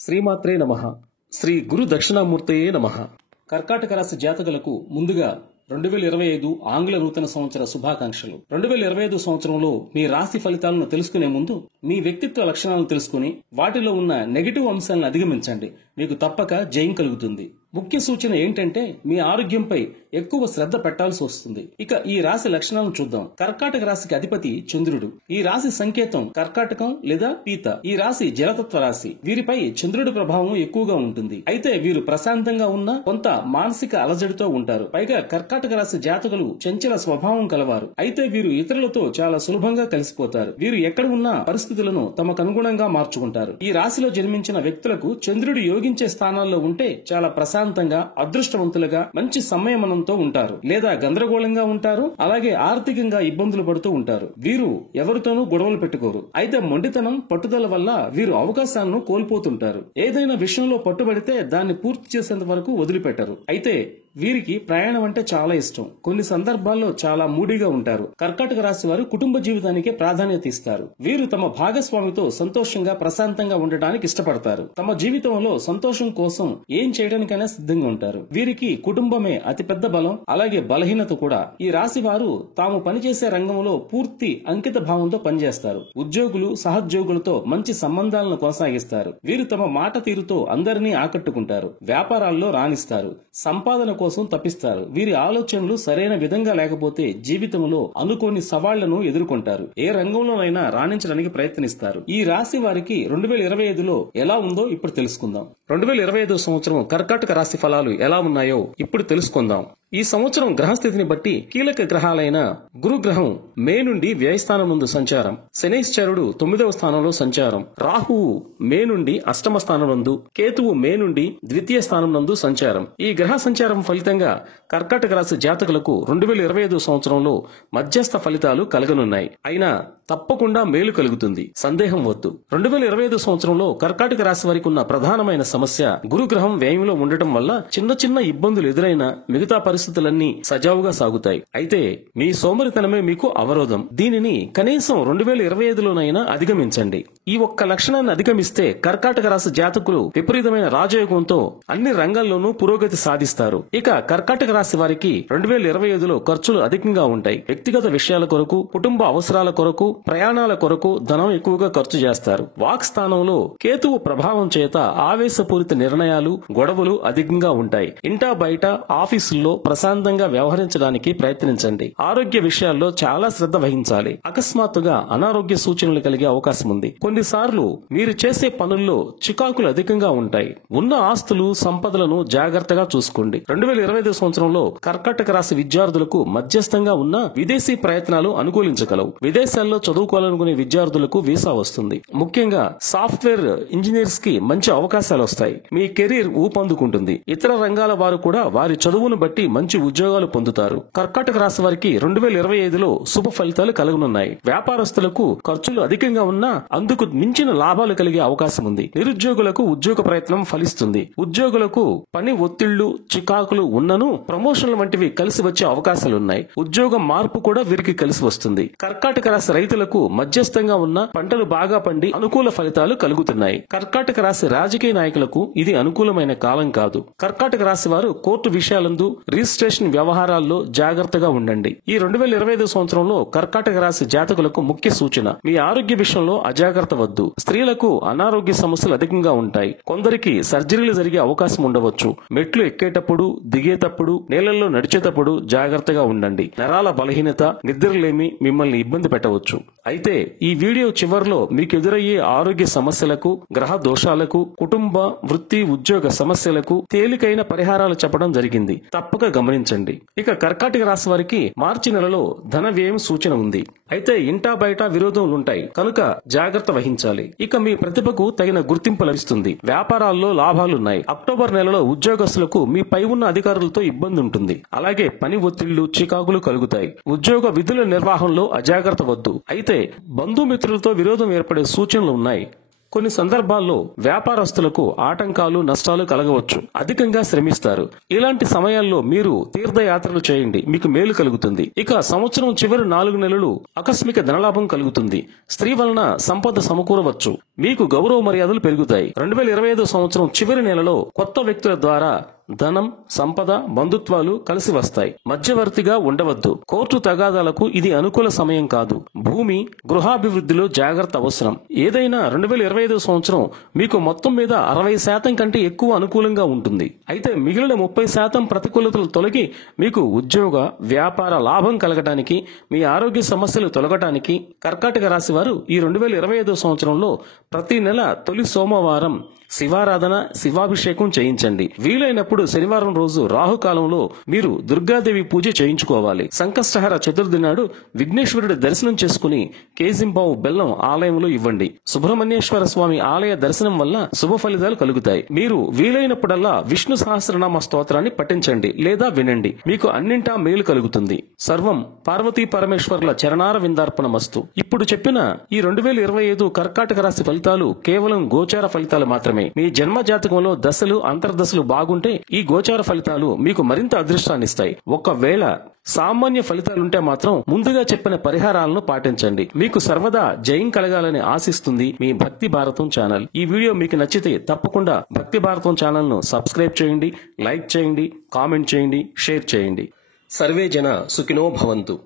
శ్రీమాత్రే నమః. శ్రీ గురు దక్షిణామూర్తయే నమః. కర్కాటక రాశి జాతకులకు ముందుగా 2025 ఆంగ్ల నూతన సంవత్సర శుభాకాంక్షలు. 2025 సంవత్సరంలో మీ రాశి ఫలితాలను తెలుసుకునే ముందు మీ వ్యక్తిత్వ లక్షణాలను తెలుసుకుని వాటిలో ఉన్న నెగటివ్ అంశాలను అధిగమించండి. మీకు తప్పక జయం కలుగుతుంది. ముఖ్య సూచన ఏంటంటే మీ ఆరోగ్యంపై ఎక్కువ శ్రద్ధ పెట్టాల్సి వస్తుంది. ఇక ఈ రాశి లక్షణాలను చూద్దాం. కర్కాటక రాశికి అధిపతి చంద్రుడు. ఈ రాశి సంకేతం కర్కాటకం లేదా పీత. ఈ రాశి జలతత్వ రాశి. వీరిపై చంద్రుడి ప్రభావం ఎక్కువగా ఉంటుంది. అయితే వీరు ప్రశాంతంగా ఉన్న కొంత మానసిక అలజడితో ఉంటారు. పైగా కర్కాటక రాశి జాతకులు చంచల స్వభావం కలవారు. అయితే వీరు ఇతరులతో చాలా సులభంగా కలిసిపోతారు. వీరు ఎక్కడ ఉన్న పరిస్థితులను తమకు అనుగుణంగా మార్చుకుంటారు. ఈ రాశిలో జన్మించిన వ్యక్తులకు చంద్రుడు యోగించే స్థానాల్లో ఉంటే చాలా ప్రశాంతంగా, అదృష్టవంతులుగా, మంచి సంయమనంతో ఉంటారు. లేదా గందరగోళంగా ఉంటారు. అలాగే ఆర్థికంగా ఇబ్బందులు పడుతూ ఉంటారు. వీరు ఎవరితోనూ గొడవలు పెట్టుకోరు. అయితే మొండితనం, పట్టుదల వల్ల వీరు అవకాశాలను కోల్పోతుంటారు. ఏదైనా విషయంలో పట్టుబడితే దాన్ని పూర్తి చేసేంత వరకు వదిలిపెట్టరు. అయితే వీరికి ప్రయాణం అంటే చాలా ఇష్టం. కొన్ని సందర్భాల్లో చాలా మూడీగా ఉంటారు. కర్కాటక రాశి వారు కుటుంబ జీవితానికే ప్రాధాన్యత ఇస్తారు. వీరు తమ భాగస్వామితో సంతోషంగా, ప్రశాంతంగా ఉండటానికి ఇష్టపడతారు. తమ జీవితంలో సంతోషం కోసం ఏం చేయడానికైనా సిద్ధంగా ఉంటారు. వీరికి కుటుంబమే అతిపెద్ద బలం, అలాగే బలహీనత కూడా. ఈ రాశి వారు తాము పనిచేసే రంగంలో పూర్తి అంకిత భావంతో పనిచేస్తారు. ఉద్యోగులు, సహోద్యోగులతో మంచి సంబంధాలను కొనసాగిస్తారు. వీరు తమ మాట తీరుతో అందరినీ ఆకట్టుకుంటారు. వ్యాపారాల్లో రాణిస్తారు. సంపాదన కోసం తప్పిస్తారు. వీరి ఆలోచనలు సరైన విధంగా లేకపోతే జీవితంలో అనుకోని సవాళ్లను ఎదుర్కొంటారు. ఏ రంగంలోనైనా రాణించడానికి ప్రయత్నిస్తారు. ఈ రాశి వారికి 2025లో ఎలా ఉందో ఇప్పుడు తెలుసుకుందాం. 2025 సంవత్సరం కర్కాటక రాశి ఫలాలు ఎలా ఉన్నాయో ఇప్పుడు తెలుసుకుందాం. ఈ సంవత్సరం గ్రహస్థితిని బట్టి కీలక గ్రహాలైన గురుగ్రహం మే నుండి వ్యయస్థానం నందు సంచారం, శనైశ్చరుడు 9వ స్థానంలో సంచారం, రాహువు మే నుండి అష్టమ స్థానం నందు, కేతువు మే నుండి ద్వితీయ స్థానం నందు సంచారం. ఈ గ్రహ సంచారం ఫలితంగా కర్కాటక రాశి జాతకులకు 2025 సంవత్సరంలో మధ్యస్థ ఫలితాలు కలగనున్నాయి. అయినా తప్పకుండా మేలు కలుగుతుంది, సందేహం వద్దు. 2025 సంవత్సరంలో కర్కాటక రాశి వారికి ఉన్న ప్రధానమైన సమస్య గురుగ్రహం వ్యయంలో ఉండటం వల్ల చిన్న చిన్న ఇబ్బందులు ఎదురైనా మిగతా పరిస్థితులన్నీ సజావుగా సాగుతాయి. అయితే మీ సోమరితనమే మీకు అవరోధం. దీనిని కనీసం 2025లోనైనా అధిగమించండి. ఈ ఒక్క లక్షణాన్ని అధిగమిస్తే కర్కాటక రాశి జాతకులు విపరీతమైన రాజయోగంతో అన్ని రంగాల్లోనూ పురోగతి సాధిస్తారు. ఇక కర్కాటక రాశి వారికి 2025లో ఖర్చులు అధికంగా ఉంటాయి. వ్యక్తిగత విషయాల కొరకు, కుటుంబ అవసరాల కొరకు, ప్రయాణాల కొరకు ధనం ఎక్కువగా ఖర్చు చేస్తారు. వాక్ స్థానంలో కేతువు ప్రభావం చేత ఆవేశపూరిత నిర్ణయాలు, గొడవలు అధికంగా ఉంటాయి. ఇంటా బయట, ఆఫీసుల్లో ప్రశాంతంగా వ్యవహరించడానికి ప్రయత్నించండి. ఆరోగ్య విషయాల్లో చాలా శ్రద్ధ వహించాలి. అకస్మాత్తుగా అనారోగ్య సూచనలు కలిగే అవకాశం ఉంది. కొన్నిసార్లు మీరు చేసే పనుల్లో చికాకులు అధికంగా ఉంటాయి. ఉన్న ఆస్తులు, సంపదలను జాగ్రత్తగా చూసుకోండి. 2025 సంవత్సరంలో కర్కాటక రాశి విద్యార్థులకు మధ్యస్థంగా ఉన్న విదేశీ ప్రయత్నాలు అనుకూలించగలవు. విదేశాల్లో చదువుకోవాలనుకునే విద్యార్థులకు వీసా వస్తుంది. ముఖ్యంగా సాఫ్ట్వేర్ ఇంజనీర్స్ కి మంచి అవకాశాలు వస్తాయి. మీ కెరీర్ ఊపందుకుంటుంది. ఇతర రంగాల వారు కూడా వారి చదువును బట్టి మంచి ఉద్యోగాలు పొందుతారు. కర్కాటక రాశి వారికి 2025లో శుభ ఫలితాలు కలగనున్నాయి. వ్యాపారస్తులకు ఖర్చులు అధికంగా ఉన్నా అందుకు మించిన లాభాలు కలిగే అవకాశం ఉంది. నిరుద్యోగులకు ఉద్యోగ ప్రయత్నం ఫలిస్తుంది. ఉద్యోగులకు పని ఒత్తిళ్లు, చికాకులు ఉన్నను ప్రమోషన్ల వంటివి కలిసి వచ్చే అవకాశాలున్నాయి. ఉద్యోగ మార్పు కూడా వీరికి కలిసి వస్తుంది. కర్కాటక రాశి రైతులకు మధ్యస్థంగా ఉన్న పంటలు బాగా పండి అనుకూల ఫలితాలు కలుగుతున్నాయి. కర్కాటక రాశి రాజకీయ నాయకులకు ఇది అనుకూలమైన కాలం కాదు. కర్కాటక రాశి వారు కోర్టు విషయాలందు, రిజిస్ట్రేషన్ వ్యవహారాల్లో జాగ్రత్తగా ఉండండి. ఈ 2025 సంవత్సరంలో కర్కాటక రాశి జాతకులకు ముఖ్య సూచన: మీ ఆరోగ్య విషయంలో అజాగ్రత్త వద్దు. స్త్రీలకు అనారోగ్య సమస్యలు అధికంగా ఉంటాయి. కొందరికి సర్జరీలు జరిగే అవకాశం ఉండవచ్చు. మెట్లు ఎక్కేటప్పుడు, దిగేటప్పుడు, నేలల్లో నడిచేటప్పుడు జాగ్రత్తగా ఉండండి. నరాల బలహీనత, నిద్రలేమి మిమ్మల్ని ఇబ్బంది పెట్టవచ్చు. అయితే ఈ వీడియో చివరిలో మీకు ఎదురయ్యే ఆరోగ్య సమస్యలకు, గ్రహ దోషాలకు, కుటుంబ, వృత్తి, ఉద్యోగ సమస్యలకు తేలికైన పరిహారాలు చెప్పడం జరిగింది. తప్పక గమనించండి. ఇక కర్కాటక రాశి వారికి మార్చి నెలలో ధన వ్యయం సూచన ఉంది. అయితే ఇంటా బయట విరోధములు ఉంటాయి కనుక జాగ్రత్త వహించాలి. ఇక మీ ప్రతిభకు తగిన గుర్తింపు లభిస్తుంది. వ్యాపారాల్లో లాభాలున్నాయి. అక్టోబర్ నెలలో ఉద్యోగస్తులకు మీ పై ఉన్న అధికారులతో ఇబ్బంది ఉంటుంది. అలాగే పని ఒత్తిళ్లు, చికాకులు కలుగుతాయి. ఉద్యోగ విధుల నిర్వహణలో అజాగ్రత్త వద్దు. అయితే బంధుమిత్రులతో విరోధం ఏర్పడే సూచనలు ఉన్నాయి. కొన్ని సందర్భాల్లో వ్యాపారస్తులకు ఆటంకాలు నష్టాలు కలగవచ్చు. అధికంగా శ్రమిస్తారు. ఇలాంటి సమయాల్లో మీరు తీర్థయాత్రలు చేయండి, మీకు మేలు కలుగుతుంది. ఇక సంవత్సరం చివరి 4 నెలలు ఆకస్మిక ధనలాభం కలుగుతుంది. స్త్రీ వలన సంపద సమకూరవచ్చు. మీకు గౌరవ మర్యాదలు పెరుగుతాయి. 2025 సంవత్సరం చివరి నెలలో కొత్త వ్యక్తుల ద్వారా ధనం, సంపద, బంధుత్వాలు కలిసి వస్తాయి. మధ్యవర్తిగా ఉండవద్దు. కోర్టు తగాదాలకు ఇది అనుకూల సమయం కాదు. భూమి, గృహాభివృద్ధిలో జాగ్రత్త అవసరం. ఏదైనా 2025 సంవత్సరం మీకు మొత్తం మీద 60% కంటే ఎక్కువ అనుకూలంగా ఉంటుంది. అయితే మిగిలిన 30% ప్రతికూలతలు తొలగి మీకు ఉద్యోగ, వ్యాపార లాభం కలగటానికి, మీ ఆరోగ్య సమస్యలు తొలగటానికి కర్కాటక రాశి వారు ఈ 2025 సంవత్సరంలో ప్రతి నెల తొలి సోమవారం శివారాధన, శివాభిషేకం చేయించండి. వీలైనప్పుడు శనివారం రోజు రాహుకాలంలో మీరు దుర్గాదేవి పూజ చేయించుకోవాలి. సంకష్టహర చతుర్థి నాడు విఘ్నేశ్వరుడి దర్శనం చేసుకుని కేజింబావు బెల్లం ఆలయంలో ఇవ్వండి. సుబ్రహ్మణ్యేశ్వర స్వామి ఆలయ దర్శనం వల్ల శుభ ఫలితాలు కలుగుతాయి. మీరు వీలైనప్పుడల్లా విష్ణు సహస్రనామ స్తోత్రాన్ని పఠించండి లేదా వినండి. మీకు అన్నింటా మేలు కలుగుతుంది. సర్వం పార్వతీ పరమేశ్వర్ల చరణార విందార్పణమస్తు. ఇప్పుడు చెప్పిన ఈ 2025 కర్కాటక రాశి ఫలితాలు కేవలం గోచార ఫలితాలు మాత్రమే. మీ జన్మ జాతకంలో దశలు, అంతర్దశలు బాగుంటే ఈ గోచార ఫలితాలు మీకు మరింత అదృష్టాన్నిస్తాయి. ఒకవేళ సామాన్య ఫలితాలుంటే మాత్రం ముందుగా చెప్పిన పరిహారాలను పాటించండి. మీకు సర్వదా జయం కలగాలని ఆశిస్తుంది మీ భక్తి భారతం ఛానల్. ఈ వీడియో మీకు నచ్చితే తప్పకుండా భక్తి భారతం ఛానల్ ను సబ్స్క్రైబ్ చేయండి, లైక్ చేయండి, కామెంట్ చేయండి, షేర్ చేయండి. సర్వే జన సుఖినో భవంతు.